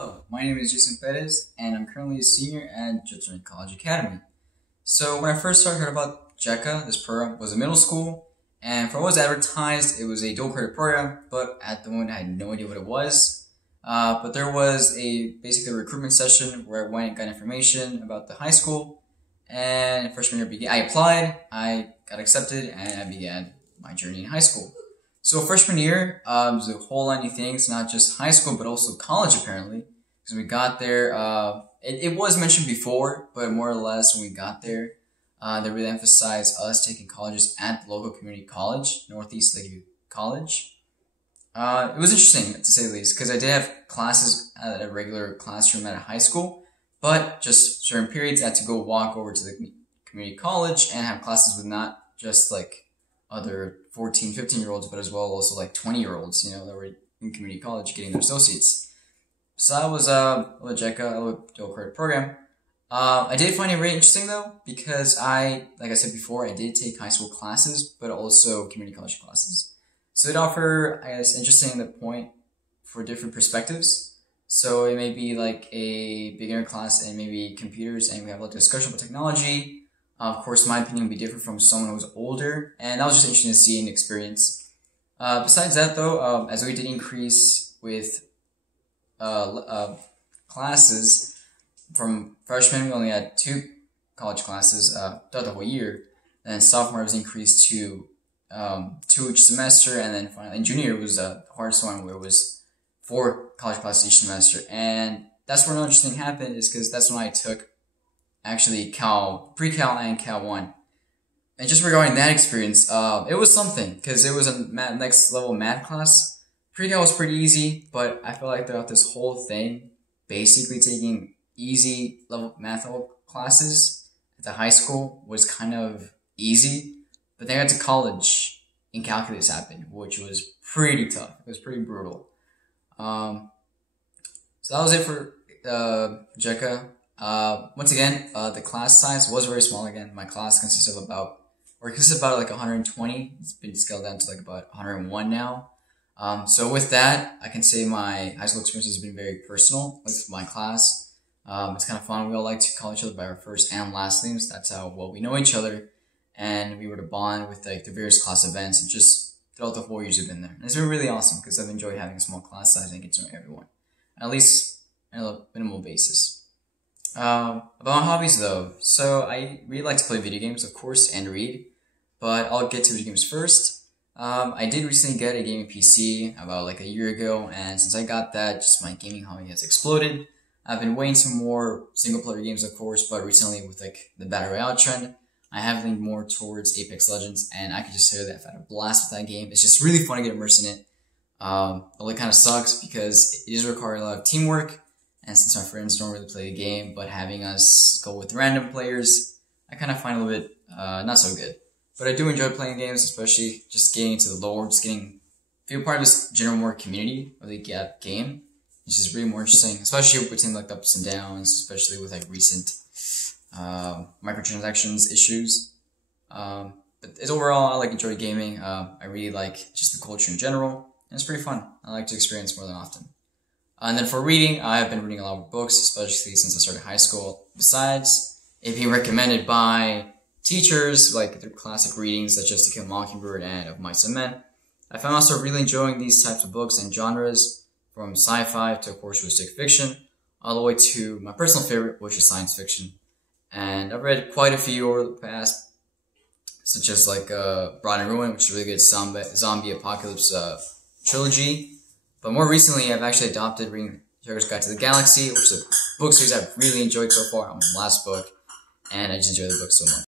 Hello, my name is Jason Perez, and I'm currently a senior at Judson College Academy. So when I first heard about JECA, this program was a middle school, and from what was advertised, it was a dual credit program, but at the moment I had no idea what it was. But there was basically a recruitment session where I went and got information about the high school, and freshman year I applied, I got accepted, and I began my journey in high school. So freshman year, there's a whole lot of new things, not just high school, but also college apparently. Because we got there, it was mentioned before, but more or less when we got there, they really emphasized us taking colleges at the local community college, Northeast Lakeview College. It was interesting, to say the least, because I did have classes at a regular classroom at a high school, but just certain periods I had to go walk over to the community college and have classes with not just like other 14, 15-year-olds, but as well also like 20-year-olds, that were in community college getting their associates. So that was a JECA, a dual credit program. I did find it very interesting though, because like I said before, I did take high school classes, but also community college classes. So it offered, I guess, interesting the point for different perspectives. So it may be like a beginner class and maybe computers, and we have like a discussion about technology. Of course, my opinion would be different from someone who was older, and that was just interesting to see and experience. Besides that, though, as we did increase with classes, from freshman we only had 2 college classes throughout the whole year. Then sophomore was increased to 2 each semester, and then finally in junior it was the hardest one, where it was 4 college classes each semester. And that's where another interesting happened, is because that's when I took actually pre-Cal and Cal 1. And just regarding that experience, it was something, because it was a next level math class. Pre-Cal was pretty easy, but I feel like throughout this whole thing, basically taking easy level math level classes at the high school was kind of easy. But then I got to college and calculus happened, which was pretty tough. It was pretty brutal. So that was it for JECA. Once again, the class size was very small again. My class consists of about like 120. It's been scaled down to like about 101 now. So with that, I can say my high school experience has been very personal with my class. It's kind of fun. We all like to call each other by our first and last names. That's how well we know each other. And we were to bond with like the various class events and just throughout the 4 years we've been there. And it's been really awesome because I've enjoyed having a small class size and get to know everyone, at least on a minimal basis. About my hobbies though, so I really like to play video games, of course, and read, but I'll get to video games first. I did recently get a gaming PC about like a year ago, and since I got that, just my gaming hobby has exploded. I've been waiting some more single player games, of course, but recently with like the Battle Royale trend, I have leaned more towards Apex Legends, and I can just say that I've had a blast with that game. It's just really fun to get immersed in it. Although it kind of sucks because it is requiring a lot of teamwork. And since our friends don't really play the game, but having us go with random players, I kind of find a little bit not so good. But I do enjoy playing games, especially just getting into the lore, just feel part of this general more community of the game. It's just really more interesting, especially between like the ups and downs, especially with like recent microtransactions issues. But overall, I like enjoy gaming. I really like just the culture in general, and it's pretty fun. I like to experience more than often. And then for reading, I have been reading a lot of books, especially since I started high school. Besides it being recommended by teachers, like their classic readings such as To Kill a Mockingbird and Of Mice and Men, I found myself really enjoying these types of books and genres, from sci-fi to, of course, realistic fiction, all the way to my personal favorite, which is science fiction. And I've read quite a few over the past, such as like Blood and Ruin, which is a really good zombie apocalypse trilogy. But more recently, I've actually adopted reading Hitchhiker's Guide to the Galaxy, which is a book series I've really enjoyed so far. I'm on the last book, and I just enjoy the book so much.